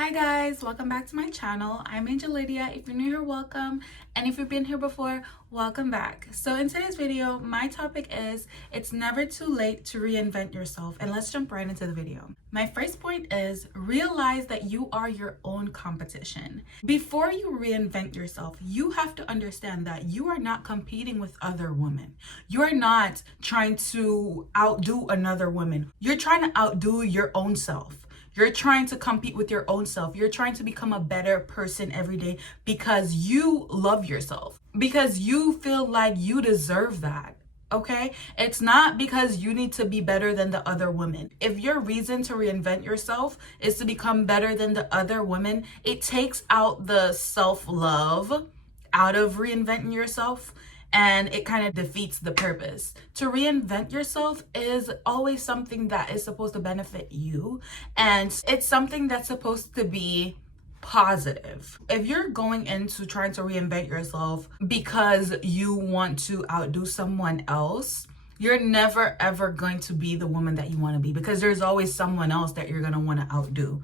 Hi guys, welcome back to my channel. I'm Angel Lydia. If you're new here, welcome. And if you've been here before, welcome back. So in today's video, my topic is it's never too late to reinvent yourself. And let's jump right into the video. My first point is realize that you are your own competition. Before you reinvent yourself, you have to understand that you are not competing with other women. You are not trying to outdo another woman. You're trying to outdo your own self. You're trying to compete with your own self. You're trying to become a better person every day because you love yourself, because you feel like you deserve that. Okay? It's not because you need to be better than the other women. If your reason to reinvent yourself is to become better than the other women, it takes out the self-love out of reinventing yourself. And it kind of defeats the purpose. To reinvent yourself is always something that is supposed to benefit you. And it's something that's supposed to be positive. If you're going into trying to reinvent yourself because you want to outdo someone else, you're never ever going to be the woman that you want to be, because there's always someone else that you're going to want to outdo.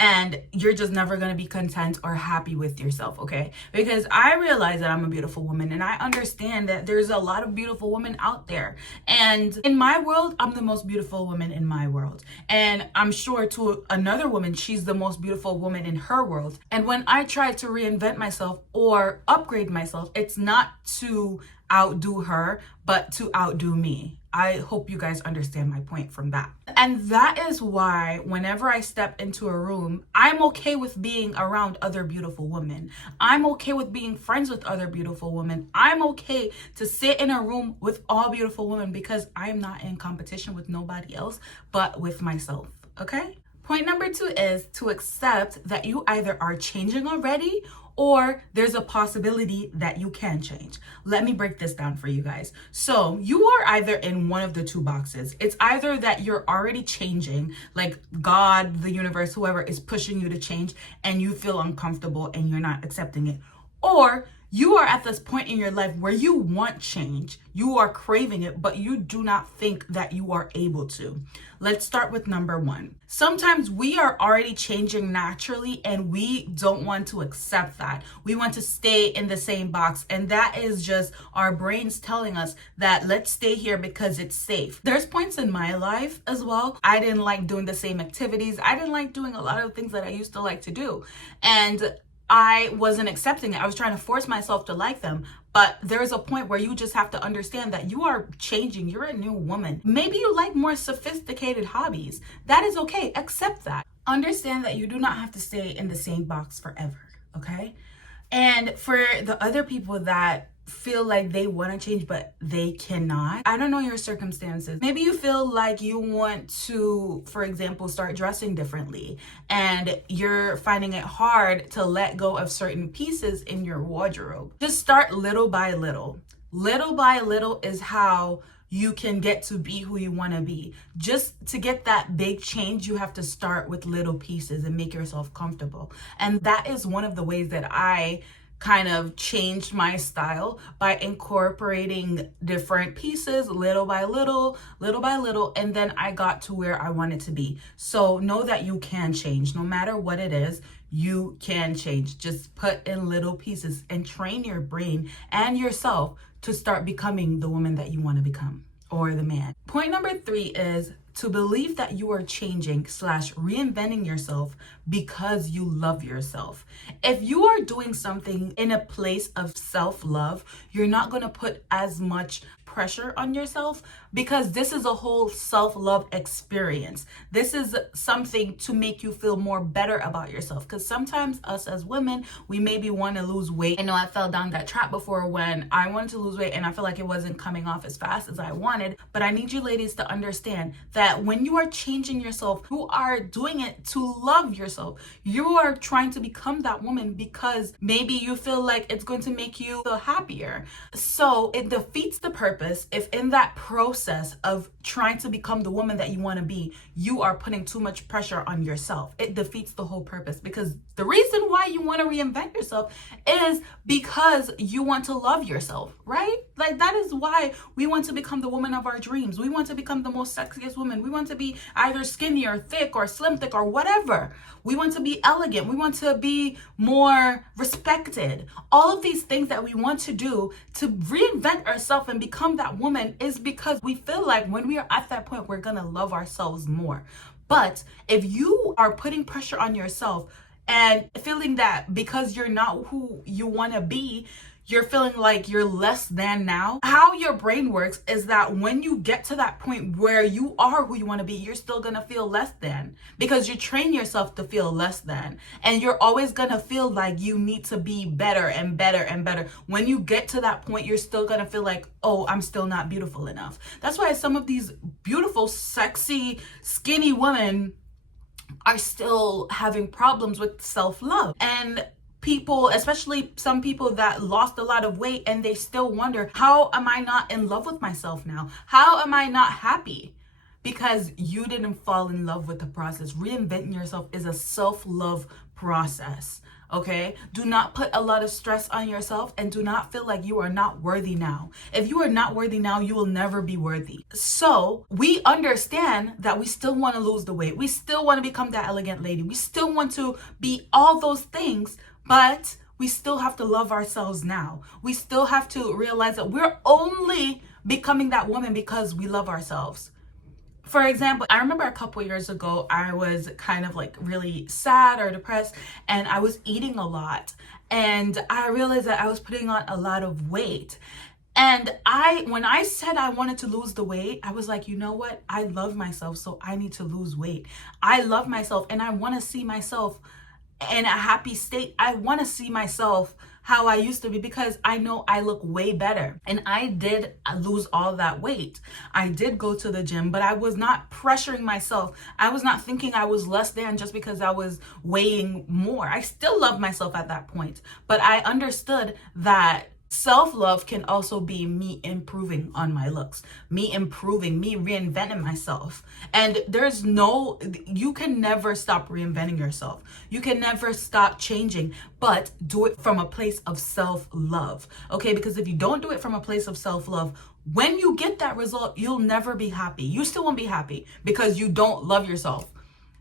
And you're just never going to be content or happy with yourself, okay? Because I realize that I'm a beautiful woman, and I understand that there's a lot of beautiful women out there. And in my world, I'm the most beautiful woman in my world. And I'm sure to another woman, she's the most beautiful woman in her world. And when I try to reinvent myself or upgrade myself, it's not to outdo her, but to outdo me. I hope you guys understand my point from that. And that is why whenever I step into a room, I'm okay with being around other beautiful women. I'm okay with being friends with other beautiful women. I'm okay to sit in a room with all beautiful women because I'm not in competition with nobody else but with myself, okay? Point number 2 is to accept that you either are changing already or there's a possibility that you can change. Let me break this down for you guys. So you are either in one of the two boxes. It's either that you're already changing, like God, the universe, whoever is pushing you to change, and you feel uncomfortable and you're not accepting it. Or you are at this point in your life where you want change, you are craving it, but you do not think that you are able to. Let's start with number 1. Sometimes we are already changing naturally and we don't want to accept that. We want to stay in the same box, and that is just our brains telling us that let's stay here because it's safe. There's points in my life as well. I didn't like doing the same activities. I didn't like doing a lot of things that I used to like to do. And I wasn't accepting it. I was trying to force myself to like them. But there's a point where you just have to understand that you are changing. You're a new woman. Maybe you like more sophisticated hobbies. That is okay. Accept that. Understand that you do not have to stay in the same box forever, okay? And for the other people that feel like they want to change but they cannot, I don't know your circumstances. Maybe you feel like you want to, for example, start dressing differently, and you're finding it hard to let go of certain pieces in your wardrobe. Just start little by little. Little by little is how you can get to be who you want to be. Just to get that big change, you have to start with little pieces and make yourself comfortable. And that is one of the ways that I kind of changed my style, by incorporating different pieces little by little, and then I got to where I wanted to be. So know that you can change. No matter what it is, you can change. Just put in little pieces and train your brain and yourself to start becoming the woman that you want to become, or the man. Point number 3 is to believe that you are changing / reinventing yourself because you love yourself. If you are doing something in a place of self-love, you're not going to put as much pressure on yourself, because this is a whole self-love experience. This is something to make you feel more better about yourself, because sometimes us as women, we maybe want to lose weight. I know I fell down that trap before when I wanted to lose weight and I feel like it wasn't coming off as fast as I wanted. But I need you ladies to understand that when you are changing yourself, you are doing it to love yourself. You are trying to become that woman because maybe you feel like it's going to make you feel happier. So it defeats the purpose if in that process of trying to become the woman that you want to be, you are putting too much pressure on yourself. It defeats the whole purpose, because the reason why you want to reinvent yourself is because you want to love yourself, right? Like, that is why we want to become the woman of our dreams. We want to become the most sexiest woman. We want to be either skinny or thick or slim thick or whatever. We want to be elegant. We want to be more respected. All of these things that we want to do to reinvent ourselves and become that woman is because we feel like when we are at that point, we're going to love ourselves more. But if you are putting pressure on yourself and feeling that because you're not who you want to be, you're feeling like you're less than now. How your brain works is that when you get to that point where you are who you want to be, you're still going to feel less than because you train yourself to feel less than. And you're always going to feel like you need to be better and better and better. When you get to that point, you're still going to feel like, oh, I'm still not beautiful enough. That's why some of these beautiful, sexy, skinny women are still having problems with self-love. And people, especially some people that lost a lot of weight, and they still wonder, how am I not in love with myself now? How am I not happy? Because you didn't fall in love with the process. Reinventing yourself is a self-love process. Okay? Do not put a lot of stress on yourself and do not feel like you are not worthy now. If you are not worthy now, you will never be worthy. So we understand that we still want to lose the weight. We still want to become that elegant lady. We still want to be all those things, but we still have to love ourselves now. We still have to realize that we're only becoming that woman because we love ourselves. For example, I remember a couple years ago, I was kind of like really sad or depressed, and I was eating a lot. And I realized that I was putting on a lot of weight. And when I said I wanted to lose the weight, I was like, you know what? I love myself, so I need to lose weight. I love myself, and I want to see myself in a happy state. I want to see myself how I used to be because I know I look way better. And I did lose all that weight. I did go to the gym, but I was not pressuring myself. I was not thinking I was less than just because I was weighing more. I still loved myself at that point, but I understood that self-love can also be me improving on my looks, me improving, me reinventing myself. And you can never stop reinventing yourself. You can never stop changing, but do it from a place of self-love. Okay? Because if you don't do it from a place of self-love, when you get that result, you'll never be happy. You still won't be happy because you don't love yourself.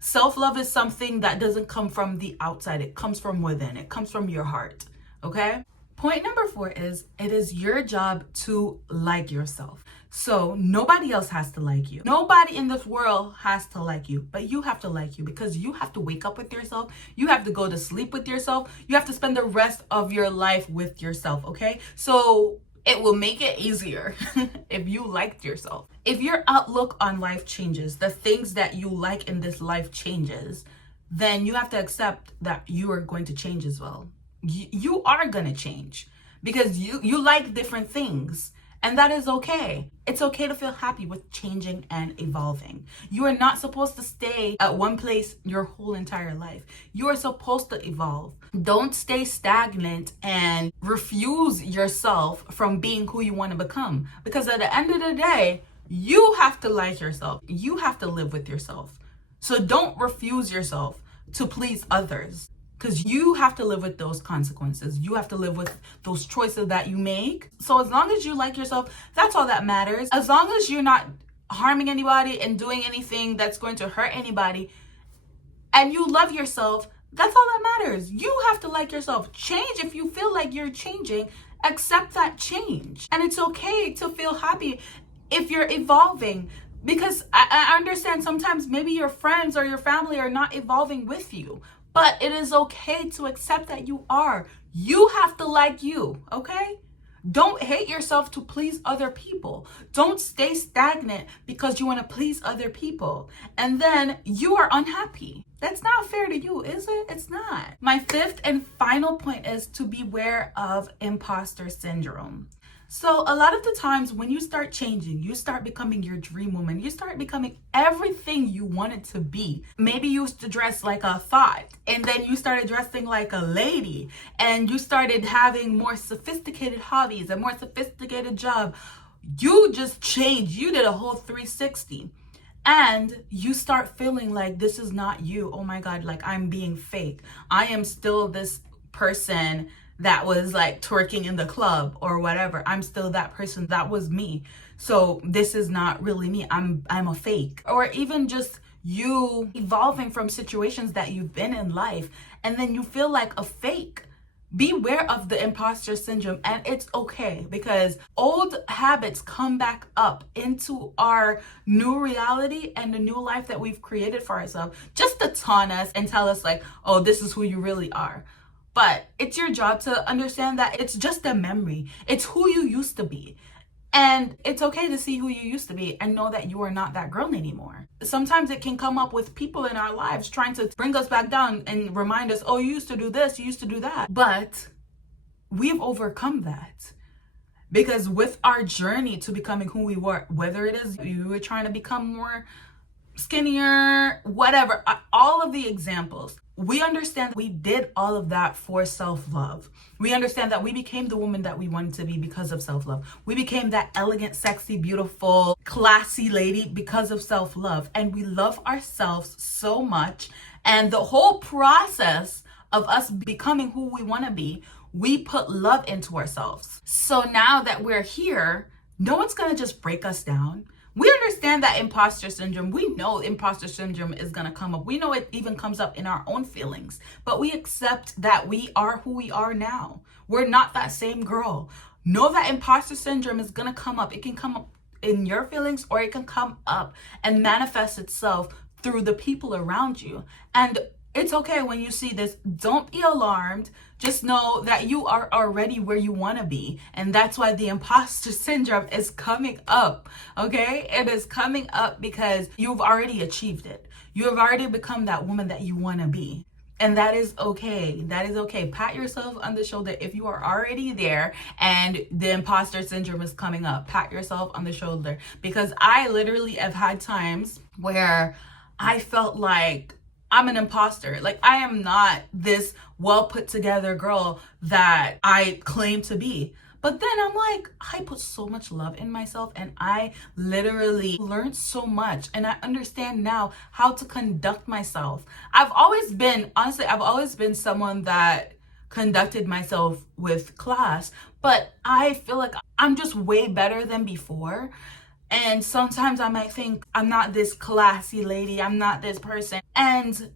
Self-love is something that doesn't come from the outside. It comes from within. It comes from your heart. Okay? Point number 4 is it is your job to like yourself. So nobody else has to like you. Nobody in this world has to like you, but you have to like you because you have to wake up with yourself. You have to go to sleep with yourself. You have to spend the rest of your life with yourself, okay? So it will make it easier if you liked yourself. If your outlook on life changes, the things that you like in this life changes, then you have to accept that you are going to change as well. You are going to change because you like different things, and that is okay. It's okay to feel happy with changing and evolving. You are not supposed to stay at one place your whole entire life. You are supposed to evolve. Don't stay stagnant and refuse yourself from being who you want to become, because at the end of the day, you have to like yourself. You have to live with yourself. So don't refuse yourself to please others. Because you have to live with those consequences. You have to live with those choices that you make. So as long as you like yourself, that's all that matters. As long as you're not harming anybody and doing anything that's going to hurt anybody, and you love yourself, that's all that matters. You have to like yourself. Change if you feel like you're changing. Accept that change. And it's okay to feel happy if you're evolving. Because I understand sometimes maybe your friends or your family are not evolving with you. But it is okay to accept that you are. You have to like you, okay? Don't hate yourself to please other people. Don't stay stagnant because you want to please other people. And then you are unhappy. That's not fair to you, is it? It's not. My 5th and final point is to beware of imposter syndrome. So a lot of the times when you start changing, you start becoming your dream woman, you start becoming everything you wanted to be. Maybe you used to dress like a thought, and then you started dressing like a lady, and you started having more sophisticated hobbies, a more sophisticated job. You just changed. You did a whole 360. And you start feeling like this is not you. Oh my God, like I'm being fake. I am still this person that was like twerking in the club or whatever. I'm still that person. That was me. So this is not really me. I'm a fake. Or even just you evolving from situations that you've been in life, and then you feel like a fake. Beware of the imposter syndrome, and it's okay, because old habits come back up into our new reality and the new life that we've created for ourselves, just to taunt us and tell us like, oh, this is who you really are. But it's your job to understand that it's just a memory. It's who you used to be. And it's okay to see who you used to be and know that you are not that girl anymore. Sometimes it can come up with people in our lives trying to bring us back down and remind us, oh, you used to do this, you used to do that. But we've overcome that. Because with our journey to becoming who we were, whether it is you were trying to become more skinnier, whatever, all of the examples, we understand we did all of that for self-love. We understand that we became the woman that we wanted to be because of self-love. We became that elegant, sexy, beautiful, classy lady because of self-love. And we love ourselves so much. And the whole process of us becoming who we want to be, we put love into ourselves. So now that we're here, no one's going to just break us down. We understand that imposter syndrome. We know imposter syndrome is going to come up. We know it even comes up in our own feelings, but we accept that we are who we are now. We're not that same girl. Know that imposter syndrome is going to come up. It can come up in your feelings, or it can come up and manifest itself through the people around you. And it's okay when you see this. Don't be alarmed. Just know that you are already where you want to be. And that's why the imposter syndrome is coming up. Okay? It is coming up because you've already achieved it. You have already become that woman that you want to be. And that is okay. That is okay. Pat yourself on the shoulder if you are already there and the imposter syndrome is coming up. Pat yourself on the shoulder. Because I literally have had times where I felt like I'm an imposter. Like, I am not this well put together girl that I claim to be. But then I'm like, I put so much love in myself, and I literally learned so much, and I understand now how to conduct myself. I've always been someone that conducted myself with class, but I feel like I'm just way better than before. And sometimes I might think I'm not this classy lady, I'm not this person. And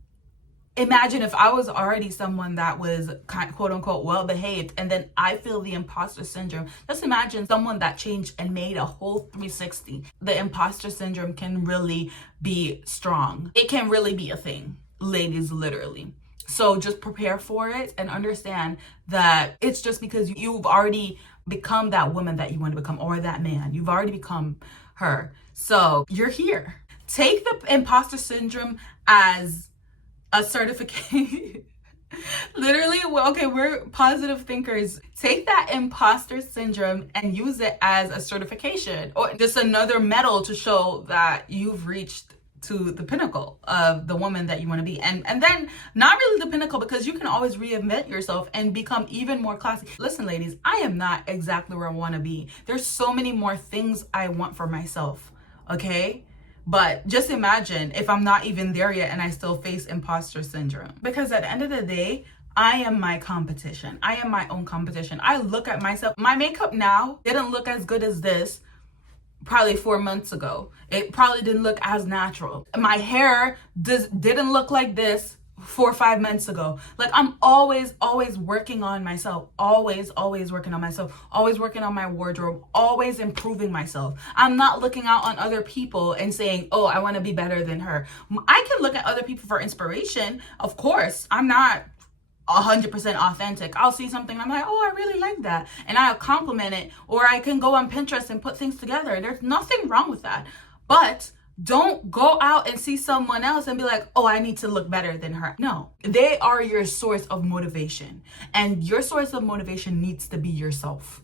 imagine if I was already someone that was quote unquote well behaved, and then I feel the imposter syndrome. Just imagine someone that changed and made a whole 360. The imposter syndrome can really be strong. It can really be a thing, ladies, literally. So just prepare for it and understand that it's just because you've already become that woman that you want to become, or that man. You've already become her. So you're here. Take the imposter syndrome as a certificate. Literally, okay, we're positive thinkers. Take that imposter syndrome and use it as a certification, or just another medal to show that you've reached to the pinnacle of the woman that you want to be. And then not really the pinnacle, because you can always reinvent yourself and become even more classy. Listen, ladies, I am not exactly where I want to be. There's so many more things I want for myself, okay? But just imagine if I'm not even there yet and I still face imposter syndrome. Because at the end of the day, I am my competition. I am my own competition. I look at myself. My makeup now didn't look as good as this probably 4 months ago. It probably didn't look as natural. My hair didn't look like this 4 or 5 months ago. Like, I'm always working on myself, always working on myself, always working on my wardrobe, always improving myself. I'm not looking out on other people and saying, oh, I want to be better than her. I can look at other people for inspiration. Of course, I'm not 100% authentic. I'll see something and I'm like, oh, I really like that, and I'll compliment it. Or I can go on Pinterest and put things together. There's nothing wrong with that. But don't go out and see someone else and be like, oh, I need to look better than her. No, they are your source of motivation, and your source of motivation needs to be yourself.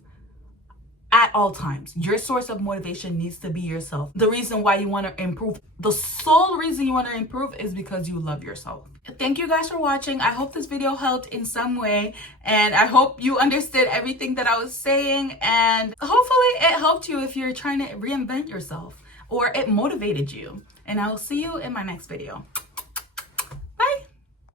At all times, your source of motivation needs to be yourself. The reason why you want to improve, the sole reason you want to improve, is because you love yourself. Thank you guys for watching. I hope this video helped in some way, and I hope you understood everything that I was saying, and hopefully it helped you if you're trying to reinvent yourself, or it motivated you. And I will see you in my next video.